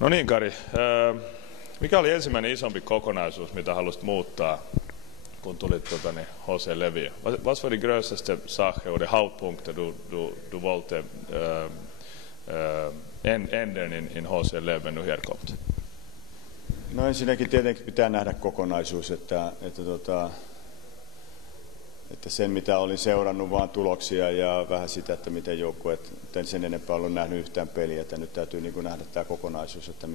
No niin, Kari. Mikä oli ensimmäinen isompi kokonaisuus, mitä halusit muuttaa, kun tulit HC Leviin? Vad var det grösaste saken och det hauptpunkten du valde ändern in HC Leven nu herkomt? No ensinnäkin tietenkin pitää nähdä kokonaisuus, että sen mitä olin seurannut vaan tuloksia ja vähän sitä, että miten joukkueet, en sen enempää ollut nähnyt yhtään peliä, että nyt täytyy niin kuin nähdä tämä kokonaisuus, että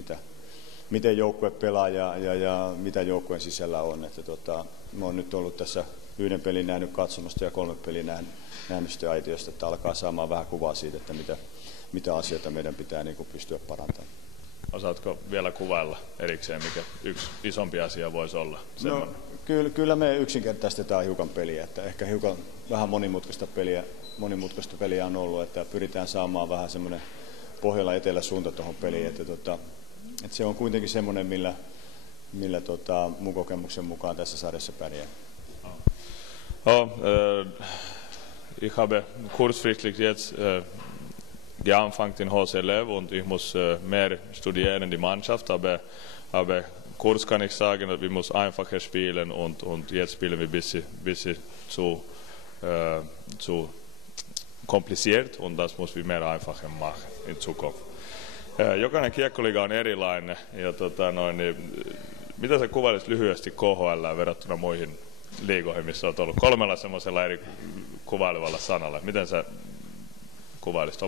miten joukkue pelaa ja mitä joukkueen sisällä on. Että mä oon nyt ollut tässä 1 pelin nähnyt katsomasta ja 3 peliä nähnyt sitä aitiosta, että alkaa saamaan vähän kuvaa siitä, että mitä asioita meidän pitää niin kuin pystyä parantamaan. Osaatko vielä kuvailla erikseen, mikä yksi isompi asia voisi olla? No, kyllä me yksinkertaistetaan hiukan peliä, että ehkä hiukan vähän monimutkaista peliä on ollut, että pyritään saamaan vähän semmoinen pohjalla etelä suunta tuohon peliin, että se on kuitenkin semmoinen, millä mun kokemuksen mukaan tässä sarjassa pärjää. Ich habe kurzfristig jetzt geanfangen in HC Lev und ich muss mehr studieren die Mannschaft, aber kurz kann ich sagen, dass wir muss einfacher spielen und jetzt spielen wir bisschen zu kompliziert und das muss wir mehr einfacher machen in Zukunft. Jokainen kiekkoliiga on erilainen ja mitä sä kuvailisit lyhyesti KHL verrattuna muihin liigoihin, missä olet ollut 3 semmoisella eri kuvailevalla sanalla? Miten sä kuvailisit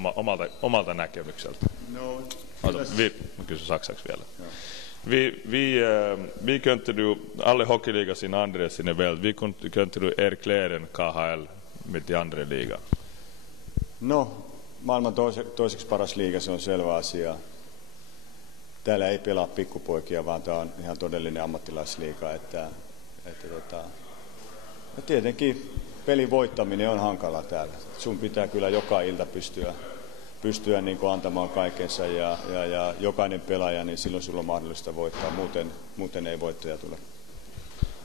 omalta näkemykseltä? No, mä kysyn saksaksi vielä. Vi könnte du, alle hockeyliga sin andra sin väl, vi könnte du erklära KHL med de andra liga? No, maailman toiseksi paras liiga, se on selvä asia. Täällä ei pelaa pikkupoikia, vaan tämä on ihan todellinen ammattilaisliiga. Ja tietenkin pelin voittaminen on hankala täällä. Sun pitää kyllä joka ilta pystyä niin kuin antamaan kaikensa ja jokainen pelaaja, niin silloin sulla on mahdollista voittaa. Muuten ei voittaja tule.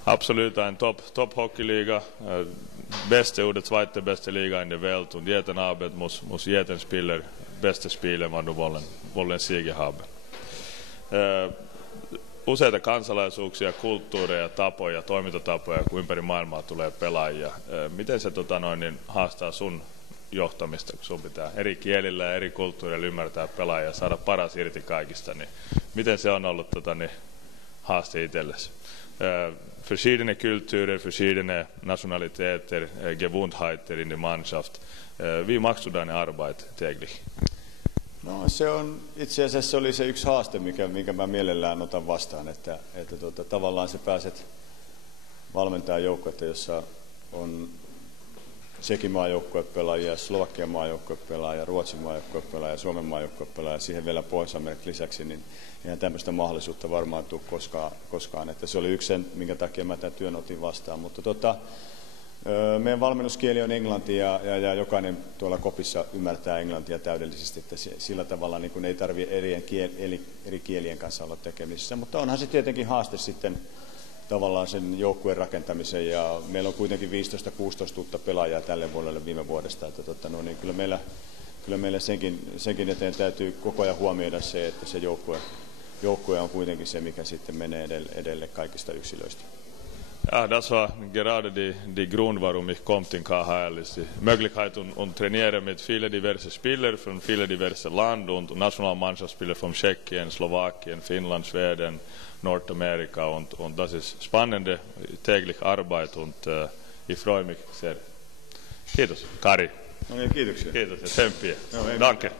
Absolut, en top hockeyliga, bästa och zweite bästa liga in der Welt und jeden Abend muss jeden Spieler bästa spielen vad du wollen Siege haben. Useita kansalaisuuksia, kulttuureja, tapoja, toimintatapoja, kun ympäri maailmaa tulee pelaajia. Miten se haastaa sun johtamista, kun sun pitää eri kielillä ja eri kulttuureilla ymmärtää pelaajia ja saada paras irti kaikista, niin miten se on ollut haaste itsellesi? Verschiedene Kulturer, verschiedene Nationaliteter, Gewohnheiter in der Mannschaft. Wie machst du deine Arbeit täglich? No, se on itse asiassa oli se yksi haaste, minkä mä mielellään otan vastaan, että tavallaan sä pääset valmentamaan joukkuetta, jossa on Tšekin maajoukkuepelaaja, Slovakian maajoukkuepelaaja, Ruotsin maajoukkuepelaaja, Suomen maajoukkuepelaaja ja siihen vielä Pohjois-Amerikan lisäksi, niin eihän tämmöistä mahdollisuutta varmaan tule koskaan. Että se oli yksi sen, minkä takia mä tämän työn otin vastaan. Mutta meidän valmennuskieli on englanti ja jokainen tuolla kopissa ymmärtää englantia täydellisesti, että sillä tavalla niin kun ei tarvitse eri kielien kanssa olla tekemisissä. Mutta onhan se tietenkin haaste sitten tavallaan sen joukkueen rakentamisen ja meillä on kuitenkin 15-16 uutta pelaajaa tälle vuodelle viime vuodesta. Että niin kyllä meillä senkin eteen täytyy koko ajan huomioida se, että se joukkue on kuitenkin se, mikä sitten menee edelle kaikista yksilöistä. Ja, das war gerade die Grund, warum ich kom till KHL. Die Möglichkeit und trainiere mit vielen diverse Spieler von vielen diverse Land und Nationalmannschaftsspieler von Tschechien, Slowakien, Finnland, Schweden, Nordamerika und das ist spannende tägliche Arbeit und ich freue mich sehr. Kiitos, Kari. No niin, kiitoksia. Kiitos ja tsemppiä. No, Danke.